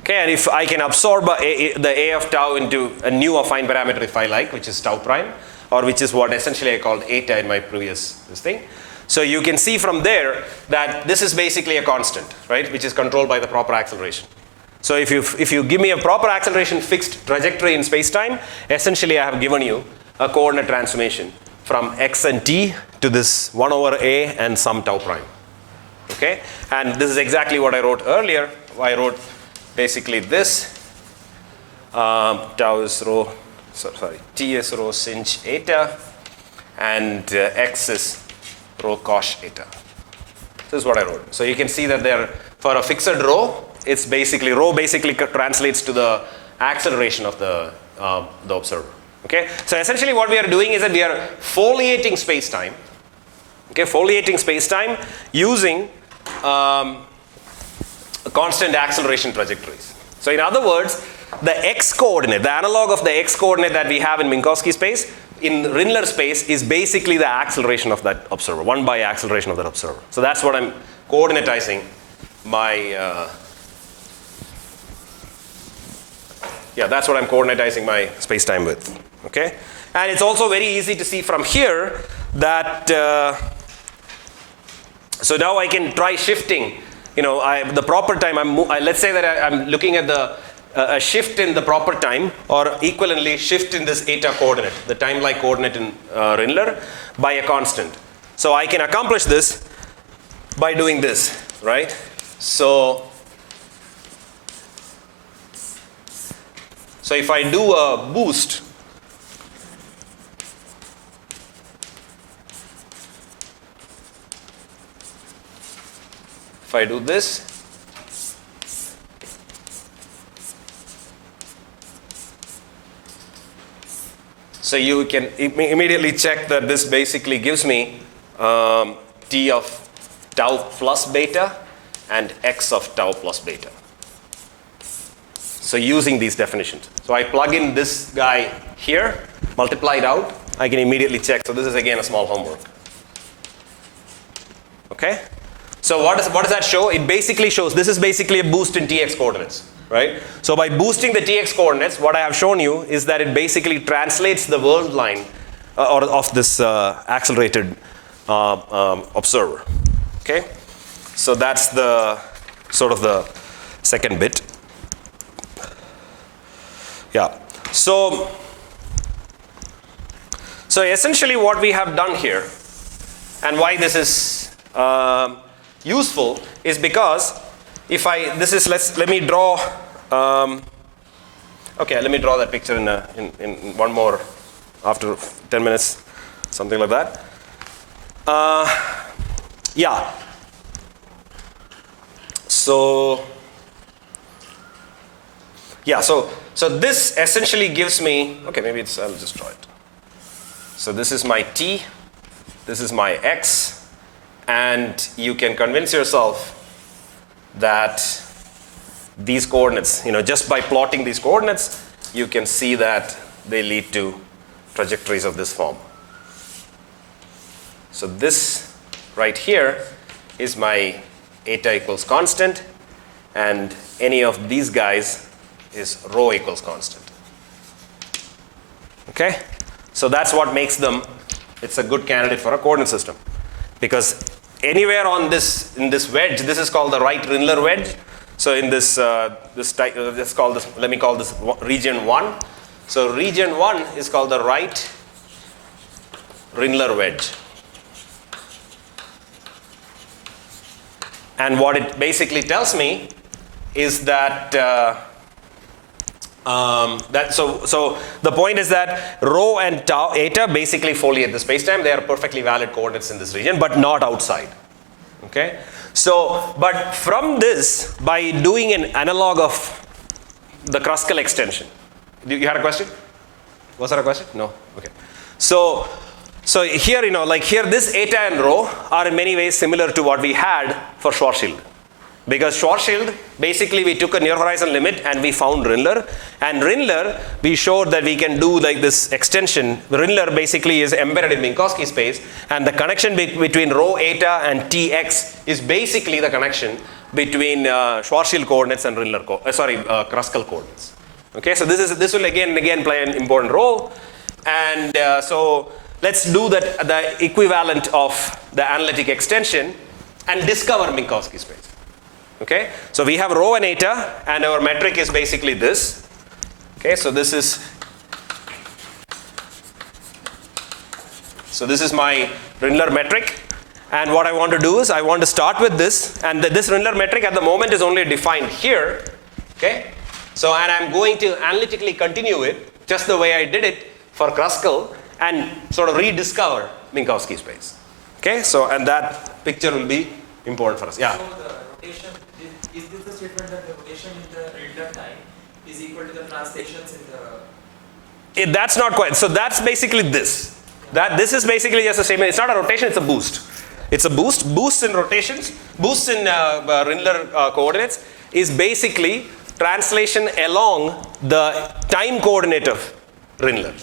okay, and if I can absorb the a of tau into a new affine parameter if I like, which is tau prime, or which is what essentially I called eta in my previous thing. So you can see from there that this is basically a constant, right, which is controlled by the proper acceleration. So if you give me a proper acceleration fixed trajectory in space-time, essentially I have given you a coordinate transformation from x and t to this 1 over a and some tau prime. Okay? And this is exactly what I wrote earlier. I wrote basically this. Tau is rho, t is rho sinh eta, and x is rho cosh eta. This is what I wrote. So you can see that there, for a fixed rho, it's basically, rho basically translates to the acceleration of the observer. Okay? So essentially what we are doing is that we are foliating space-time. Okay? Foliating space-time using constant acceleration trajectories. So in other words, the x coordinate, the analog of the x coordinate that we have in Minkowski space, in Rindler space, is basically the acceleration of that observer, 1 by acceleration of that observer. So that's what I'm coordinatizing my, that's what I'm coordinatizing my space-time with. Okay? And it's also very easy to see from here that, so now I can try shifting, the proper time, let's say that I'm looking at a shift in the proper time, or equivalently shift in this eta coordinate, the time-like coordinate in Rindler, by a constant. So I can accomplish this by doing this, right? So if I do a boost, if I do this, so you can immediately check that this basically gives me t of tau plus beta and x of tau plus beta. So using these definitions. So I plug in this guy here, multiply it out, I can immediately check. So this is again a small homework. Okay? So what does that show? It basically shows, this is basically a boost in tx coordinates. Right? So by boosting the tx coordinates, what I have shown you is that it basically translates the world line of this accelerated observer. Okay? So that's the sort of the second bit. Yeah. So essentially what we have done here, and why this is useful, is because if let me draw, let me draw that picture in one more, after 10 minutes, something like that. So this essentially gives me, I'll just draw it. So this is my t, this is my x, and you can convince yourself that these coordinates, just by plotting these coordinates, you can see that they lead to trajectories of this form. So this right here is my eta equals constant, and any of these guys is rho equals constant. Okay? So that's what makes them, it's a good candidate for a coordinate system. Because anywhere on this, in this wedge, this is called the right Rindler wedge. So in this, let me call this region 1. So region 1 is called the right Rindler wedge. And what it basically tells me is that, so the point is that rho and tau eta basically foliate the spacetime. They are perfectly valid coordinates in this region, but not outside. Okay? So, but from this, by doing an analog of the Kruskal extension, you had a question? Was there a question? No? Okay. So here, like here, this eta and rho are in many ways similar to what we had for Schwarzschild. Because Schwarzschild, basically we took a near horizon limit and we found Rindler. And Rindler, we showed that we can do like this extension. Rindler basically is embedded in Minkowski space, and the connection between rho eta and tx is basically the connection between Schwarzschild coordinates and Rindler, Kruskal coordinates. Okay, so this will again play an important role. And so let's do the equivalent of the analytic extension and discover Minkowski space. Okay, so we have rho and eta, and our metric is basically this. Okay, so this is So this is my Rindler metric. And what I want to do is I want to start with this, and this Rindler metric at the moment is only defined here. Okay? So, and I'm going to analytically continue it just the way I did it for Kruskal and sort of rediscover Minkowski space. Okay? So, and that picture will be important for us. Yeah? So the rotation, is this the statement that the rotation in the Rindler time is equal to the translations in the... That's not quite. So that's basically this. This is basically just a statement. It's not a rotation, it's a boost. It's a boost. Boosts in rotations, boosts in Rindler coordinates is basically translation along the time coordinate of Rindler.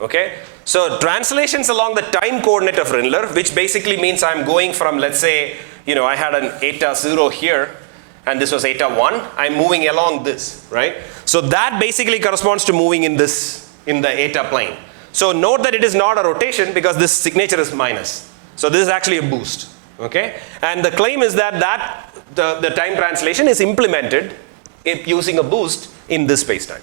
Okay? So translations along the time coordinate of Rindler, which basically means I'm going from, let's say, I had an eta 0 here, and this was eta 1. I'm moving along this, right? So that basically corresponds to moving in the eta plane. So note that it is not a rotation because this signature is minus. So this is actually a boost, okay? And the claim is that the time translation is implemented using a boost in this space-time.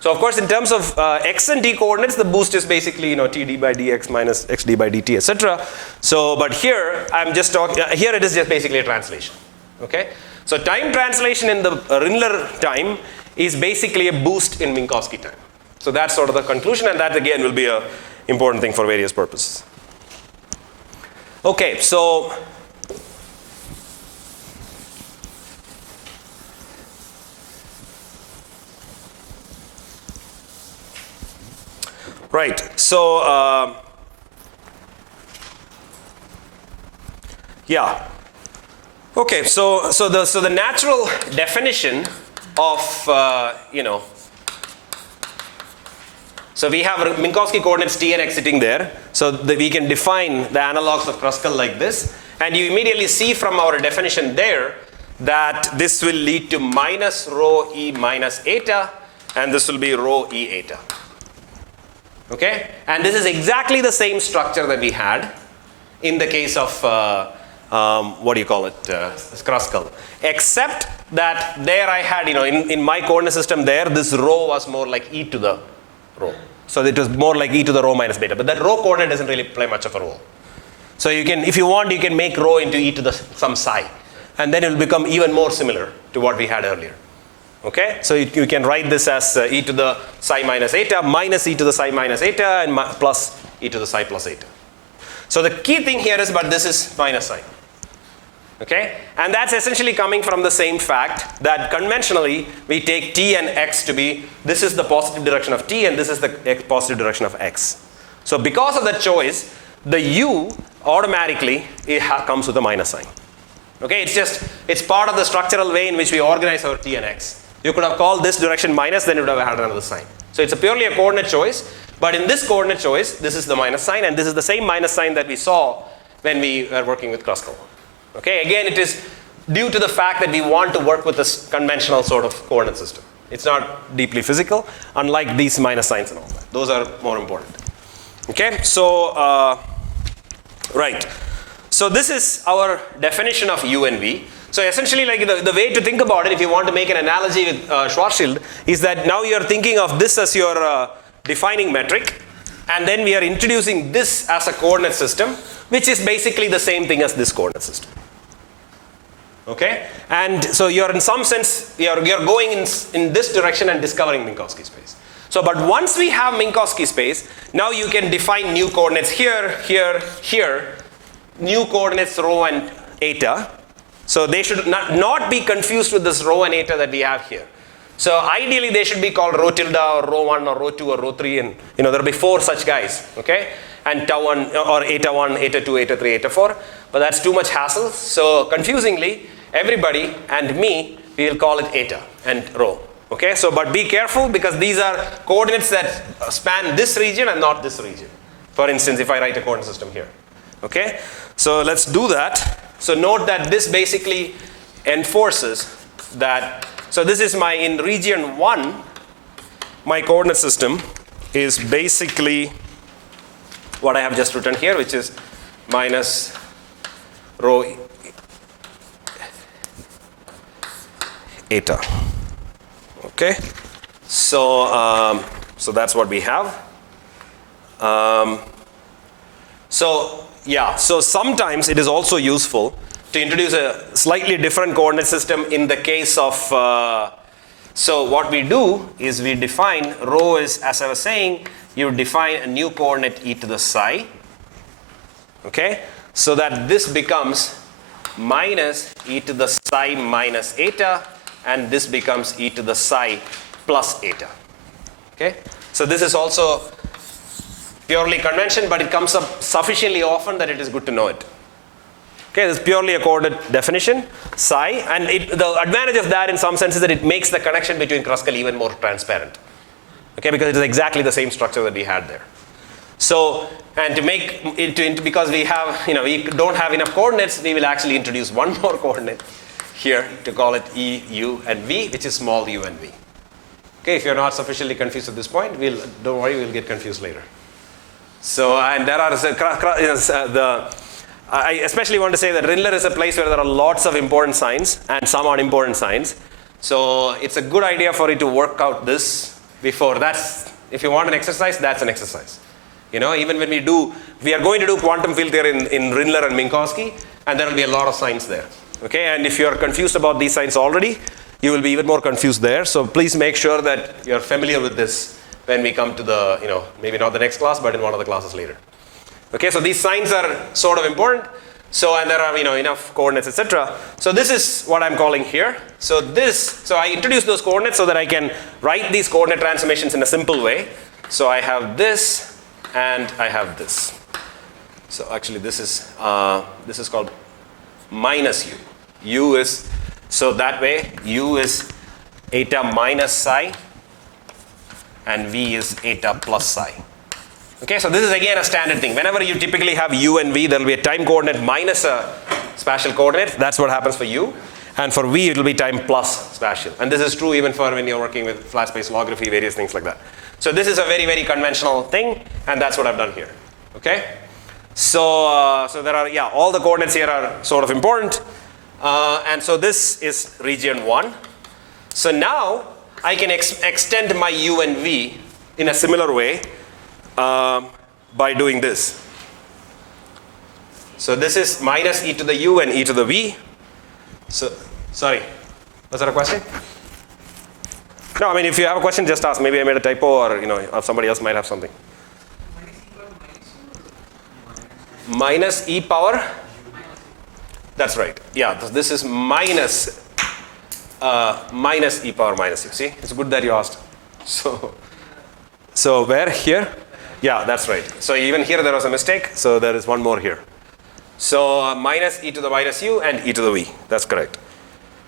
So of course, in terms of x and t coordinates, the boost is basically td by dx minus xd by dt, etc. So, but here I'm just talking. Here it is just basically a translation. Okay. So time translation in the Rindler time is basically a boost in Minkowski time. So that's sort of the conclusion, and that again will be an important thing for various purposes. Okay. So. Right. So, yeah. Okay. So the natural definition of so we have Minkowski coordinates t and x sitting there. So we can define the analogs of Kruskal like this, and you immediately see from our definition there that this will lead to minus rho e minus eta, and this will be rho e eta. Okay, and this is exactly the same structure that we had in the case of Kruskal, except that there I had in my coordinate system there, this rho was more like e to the rho, so it was more like e to the rho minus beta, but that rho coordinate doesn't really play much of a role. So you can, if you want, you can make rho into e to the some psi, and then it will become even more similar to what we had earlier. Okay, so you can write this as e to the psi minus eta minus e to the psi minus eta and plus e to the psi plus eta. So the key thing here is, but this is minus sign. Okay, and that's essentially coming from the same fact that conventionally we take t and x to be, this is the positive direction of t and this is the positive direction of x. So because of that choice, the u automatically comes with a minus sign. Okay, it's part of the structural way in which we organize our t and x. You could have called this direction minus, then you would have had another sign. So it's purely a coordinate choice, but in this coordinate choice, this is the minus sign, and this is the same minus sign that we saw when we were working with Kruskal. Okay, again, it is due to the fact that we want to work with this conventional sort of coordinate system. It's not deeply physical, unlike these minus signs and all that. Those are more important. Okay, so, right. So this is our definition of u and v. So essentially, like the way to think about it, if you want to make an analogy with Schwarzschild, is that now you're thinking of this as your defining metric, and then we are introducing this as a coordinate system, which is basically the same thing as this coordinate system. Okay, and so you're in some sense you're going in this direction and discovering Minkowski space. So, but once we have Minkowski space, now you can define new coordinates here, here, here, new coordinates rho and eta. So they should not be confused with this rho and eta that we have here. So ideally they should be called rho tilde or rho 1 or rho 2 or rho 3, and there will be 4 such guys, okay? And tau 1 or eta 1, eta 2, eta 3, eta 4, but that's too much hassle. So confusingly, everybody and me, we will call it eta and rho, okay? So, but be careful because these are coordinates that span this region and not this region. For instance, if I write a coordinate system here, okay? So let's do that. So note that this basically enforces that. So this is my, in region 1, my coordinate system is basically what I have just written here, which is minus rho eta. Okay, so so that's what we have. So yeah, so sometimes it is also useful to introduce a slightly different coordinate system in the case of, so what we do is we define rho is, as I was saying, you define a new coordinate e to the psi, okay, so that this becomes minus e to the psi minus eta, and this becomes e to the psi plus eta, okay. So this is also purely convention, but it comes up sufficiently often that it is good to know it. Okay, this is purely a coordinate definition, psi, and the advantage of that in some sense is that it makes the connection between Kruskal even more transparent. Okay, because it is exactly the same structure that we had there. So, and to make it, because we have, we don't have enough coordinates, we will actually introduce one more coordinate here to call it E, U, and V, which is small u and V. Okay, if you're not sufficiently confused at this point, don't worry, we'll get confused later. So, and there are, I especially want to say that Rindler is a place where there are lots of important signs and some unimportant signs. So, it's a good idea for you to work out this before. If you want an exercise, that's an exercise. Even when we are going to do quantum field theory in Rindler and Minkowski, and there will be a lot of signs there. Okay, and if you are confused about these signs already, you will be even more confused there. So please make sure that you are familiar with this when we come to the, maybe not the next class, but in one of the classes later. Okay, so these signs are sort of important. So, and there are, enough coordinates, etc. So this is what I'm calling here. So I introduce those coordinates so that I can write these coordinate transformations in a simple way. So I have this and I have this. So actually this is called minus u. U is, so that way u is eta minus psi and v is eta plus psi. Okay, so this is again a standard thing. Whenever you typically have u and v, there will be a time coordinate minus a spatial coordinate. That's what happens for u. And for v, it will be time plus spatial. And this is true even for when you're working with flat space holography, various things like that. So this is a very, very conventional thing, and that's what I've done here. Okay? So there are, all the coordinates here are sort of important. And so this is region 1. So now I can extend my u and v in a similar way by doing this. So this is minus e to the u and e to the v. So, sorry, was that a question? No, I mean, if you have a question, just ask. Maybe I made a typo, or or somebody else might have something. Minus e power? That's right. Yeah, this is minus e power minus u. See, it's good that you asked. So where? Here? Yeah, that's right. So even here there was a mistake. So there is one more here. So minus e to the minus u and e to the v. That's correct.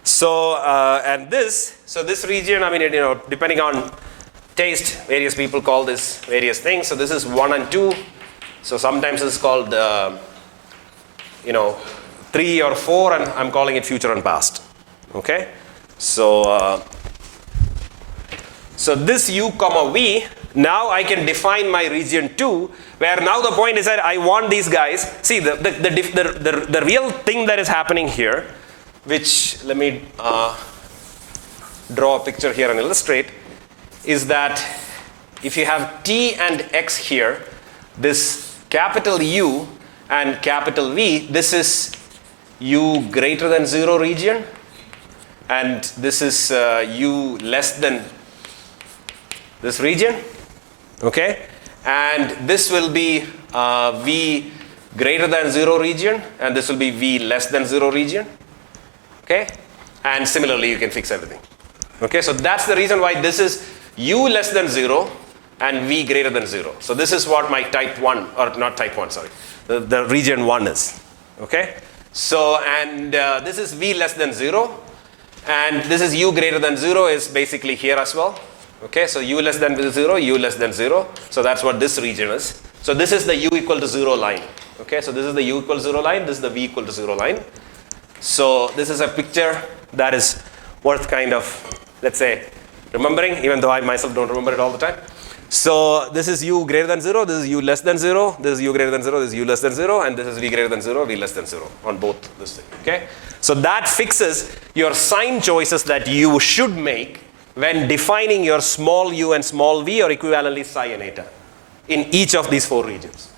So and this region, I mean, depending on taste, various people call this various things. So this is 1 and 2. So sometimes it's called 3 or 4, and I'm calling it future and past. Okay. So this u comma v. Now I can define my region 2, where now the point is that I want these guys. See, the real thing that is happening here, which let me draw a picture here and illustrate, is that if you have t and x here, this capital U and capital V, this is u greater than 0 region, and this is u less than this region. Okay, and this will be v greater than 0 region, and this will be v less than 0 region. Okay, and similarly you can fix everything. Okay, so that's the reason why this is u less than 0 and v greater than 0. So this is what my type 1, or not type 1, sorry, the region 1 is. Okay, so and this is v less than 0, and this is u greater than 0 is basically here as well. Okay, so u less than 0, u less than 0. So that's what this region is. So this is the u equal to 0 line. Okay, so this is the u equal to 0 line, this is the v equal to 0 line. So this is a picture that is worth kind of, let's say, remembering, even though I myself don't remember it all the time. So this is u greater than 0, this is u less than 0, this is u greater than 0, this is u less than 0, and this is v greater than 0, v less than 0 on both this thing. Okay, so that fixes your sign choices that you should make when defining your small u and small v, or equivalently psi and eta in each of these 4 regions.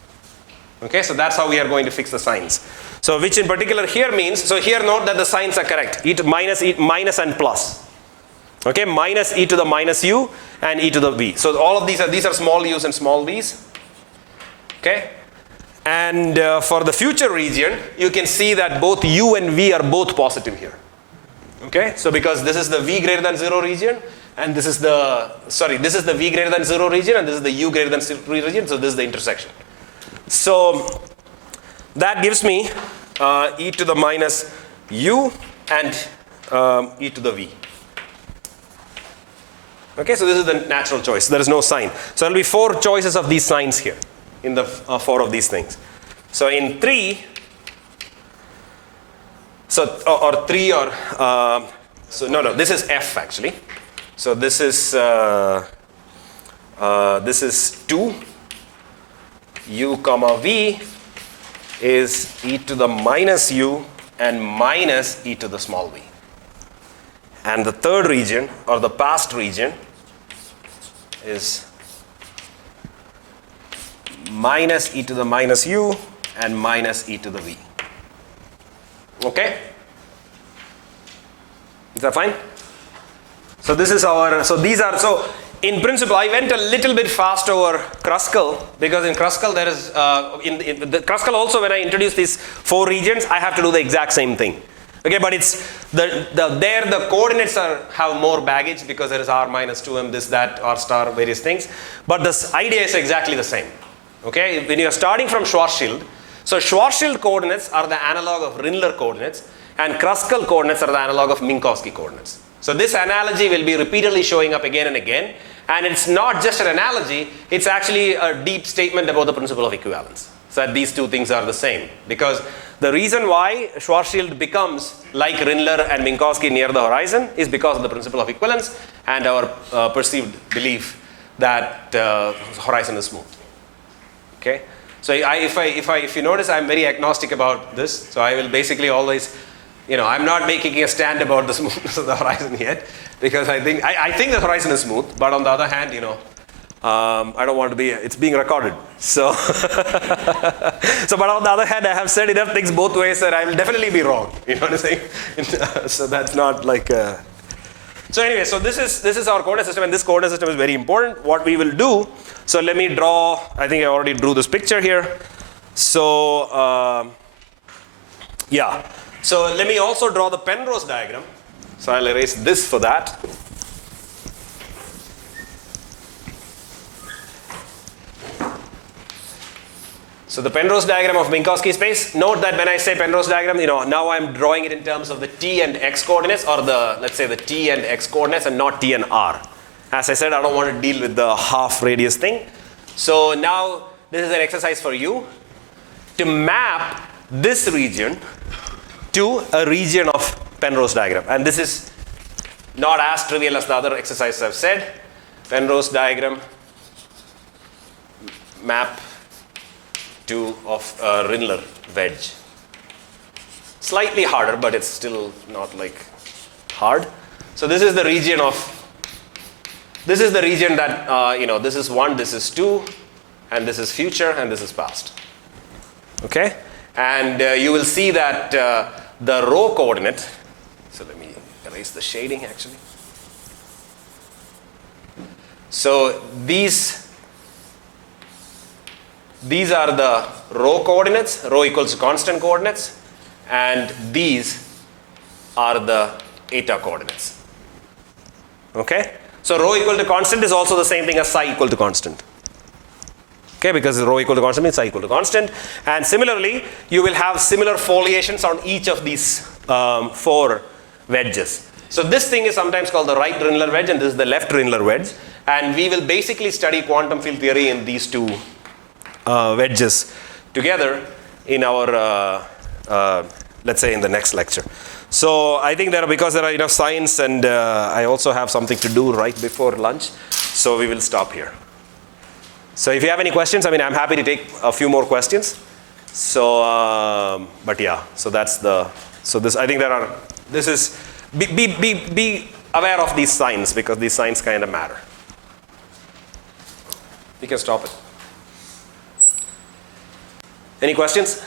Okay, so that's how we are going to fix the signs. So which in particular here means, so here note that the signs are correct. E minus and plus. Okay, minus e to the minus u and e to the v. So all of these are small u's and small v's. Okay, and for the future region, you can see that both u and v are both positive here. Okay, so because this is the v greater than 0 region, and this is the, this is the v greater than 0 region, and this is the u greater than 0 region, so this is the intersection. So that gives me e to the minus u and e to the v. Okay, so this is the natural choice. There is no sign. So there will be 4 choices of these signs here in the 4 of these things. So in 3, so or 3 or so no, this is f actually. So this is 2 u comma v is e to the minus u and minus e to the small v. And the third region or the past region is minus e to the minus u and minus e to the v. Okay? Is that fine? So this is our, so these are, so in principle I went a little bit fast over Kruskal because in Kruskal there is, in the Kruskal also when I introduce these 4 regions I have to do the exact same thing. Okay, but it's, the coordinates have more baggage because there is r minus 2m, this, that, r star, various things. But this idea is exactly the same. Okay, when you are starting from Schwarzschild, so Schwarzschild coordinates are the analog of Rindler coordinates and Kruskal coordinates are the analog of Minkowski coordinates. So this analogy will be repeatedly showing up again and again, and it's not just an analogy, it's actually a deep statement about the principle of equivalence. So that these two things are the same. Because the reason why Schwarzschild becomes like Rindler and Minkowski near the horizon is because of the principle of equivalence and our perceived belief that horizon is smooth. Okay? So if you notice, I'm very agnostic about this. So I will basically always, I'm not making a stand about the smoothness of the horizon yet, because I think the horizon is smooth. But on the other hand, I don't want to be, it's being recorded. So, but on the other hand, I have said enough things both ways that I will definitely be wrong. You know what I'm saying? So that's not like. So anyway, so this is our coordinate system, and this coordinate system is very important. What we will do, so let me draw, I think I already drew this picture here. So, yeah. So let me also draw the Penrose diagram. So I'll erase this for that. So the Penrose diagram of Minkowski space, note that when I say Penrose diagram, now I'm drawing it in terms of the t and x coordinates, or let's say the t and x coordinates, and not t and r. As I said, I don't want to deal with the half radius thing. So now this is an exercise for you to map this region to a region of Penrose diagram. And this is not as trivial as the other exercises I've said. Penrose diagram map of Rindler wedge. Slightly harder, but it's still not like hard. So this is the region that, this is 1, this is 2, and this is future, and this is past. Okay? And you will see that the rho coordinate, so let me erase the shading actually. So these are the rho coordinates, rho equals to constant coordinates, and these are the eta coordinates. Okay? So rho equal to constant is also the same thing as psi equal to constant. Okay, because rho equal to constant means psi equal to constant. And similarly, you will have similar foliations on each of these 4 wedges. So this thing is sometimes called the right Rindler wedge, and this is the left Rindler wedge. And we will basically study quantum field theory in these 2 wedges together in our, let's say in the next lecture. So I think because there are enough signs, and I also have something to do right before lunch, so we will stop here. So if you have any questions, I'm happy to take a few more questions. So, but yeah, so that's this, I think be aware of these signs, because these signs kind of matter. We can stop it. Any questions?